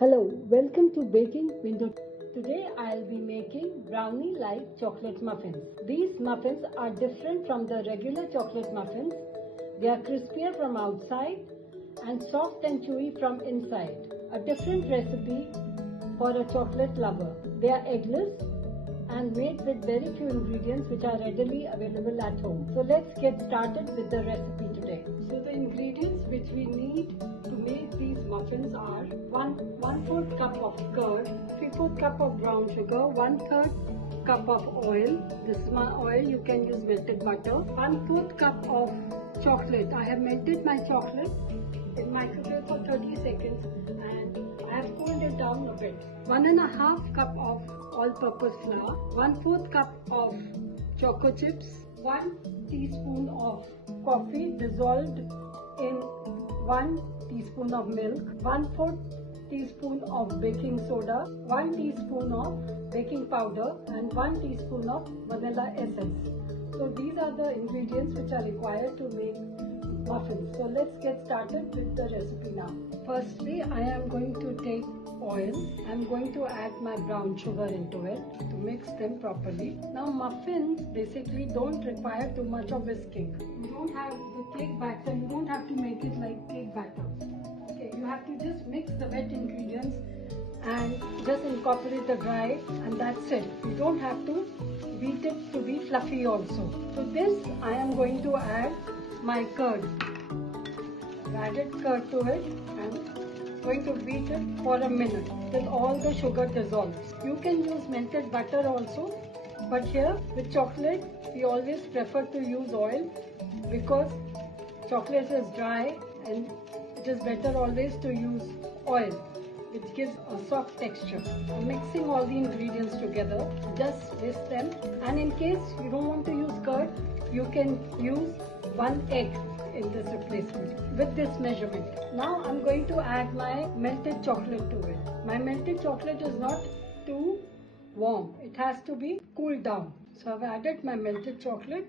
Hello, welcome to Baking Window. Today I'll be making brownie-like chocolate muffins. These muffins are different from the regular chocolate muffins. They are crispier from outside and soft and chewy from inside. A different recipe for a chocolate lover. They are eggless and made with very few ingredients which are readily available at home. So let's get started with the recipe today. So the ingredients which we need to make these muffins are 1/4 cup of curd, 3/4 cup of brown sugar, 1/3 cup of oil. This is my oil, you can use melted butter. 1/4 cup of chocolate. I have melted my chocolate in microwave for 30 seconds and I have cooled it down a bit. 1.5 cup of all-purpose flour, 1/4 cup of choco chips, 1 teaspoon of coffee dissolved in 1 teaspoon of milk, 1/4 teaspoon of baking soda, 1 teaspoon of baking powder and 1 teaspoon of vanilla essence. So these are the ingredients which are required to make muffins. So let's get started with the recipe now. Firstly, I am going to take oil. I'm going to add my brown sugar into it to mix them properly. Now muffins basically don't require too much of whisking. You don't have the cake batter, you don't have to make it like cake batter. Okay, you have to just mix the wet ingredients and just incorporate the dry and that's it. You don't have to beat it to be fluffy also. To this I am going to add my curd. I've added curd to it and going to beat it for a minute till all the sugar dissolves. You can use melted butter also, but here with chocolate we always prefer to use oil because chocolate is dry and it is better always to use oil, which gives a soft texture. I'm mixing all the ingredients together, just whisk them, and in case you don't want to use curd, you can use 1 egg in this replacement with this measurement. Now I'm going to add my melted chocolate to it. My melted chocolate is not too warm, it has to be cooled down. So I've added my melted chocolate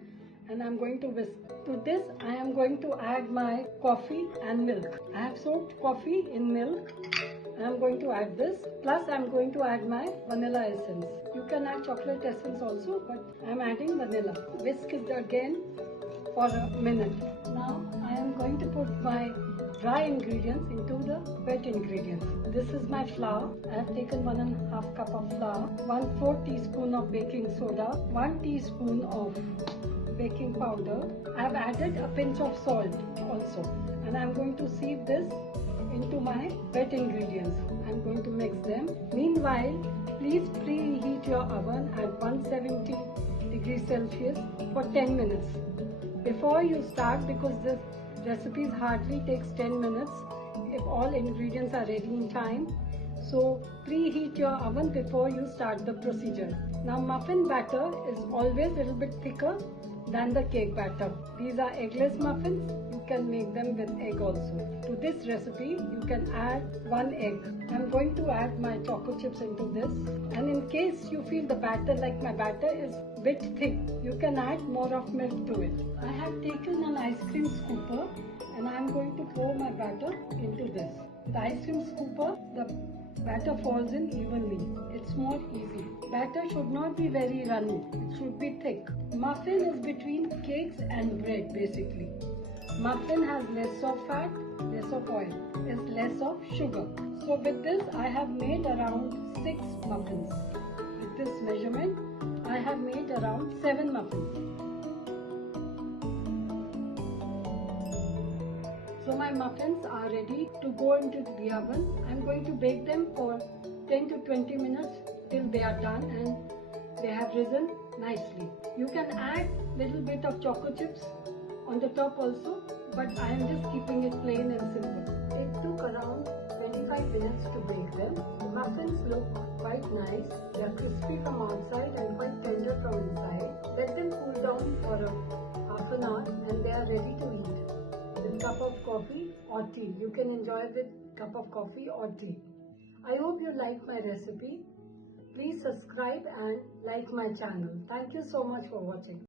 and I'm going to whisk. To this I am going to add my coffee and milk. I have soaked coffee in milk and I'm going to add this, plus I'm going to add my vanilla essence. You can add chocolate essence also, but I'm adding vanilla. Whisk it again for a minute. Now I am going to put my dry ingredients into the wet ingredients. This is my flour. I have taken 1.5 cup of flour, 1/4 teaspoon of baking soda, 1 teaspoon of baking powder. I have added a pinch of salt also and I am going to sieve this into my wet ingredients. I am going to mix them. Meanwhile, please preheat your oven at 170 degrees Celsius for 10 minutes. Before you start, because this recipe hardly takes 10 minutes if all ingredients are ready in time. So preheat your oven before you start the procedure. Now muffin batter is always a little bit thicker than the cake batter. These are eggless muffins. You can make them with egg also. To this recipe, you can add 1 egg. I'm going to add my choco chips into this. And in case you feel the batter, like my batter is a bit thick, you can add more of milk to it. I have taken an ice cream scooper and I'm going to pour my batter into this. With the ice cream scooper, the batter falls in evenly. It's more easy. Batter should not be very runny. It should be thick. Muffin is between cakes and bread basically. Muffin has less of fat, less of oil, is less of sugar. So with this I have made around 6 muffins. With this measurement I have made around 7 muffins. So my muffins are ready to go into the oven. I'm going to bake them for 10 to 20 minutes till they are done and they have risen nicely. You can add little bit of choco chips on the top also, but I am just keeping it plain and simple. It took around 25 minutes to bake them. The muffins look quite nice. They are crispy from outside and quite tender from inside. Let them cool down for half an hour and they are ready to eat. With cup of coffee or tea. You can enjoy with cup of coffee or tea. I hope you like my recipe. Please subscribe and like my channel. Thank you so much for watching.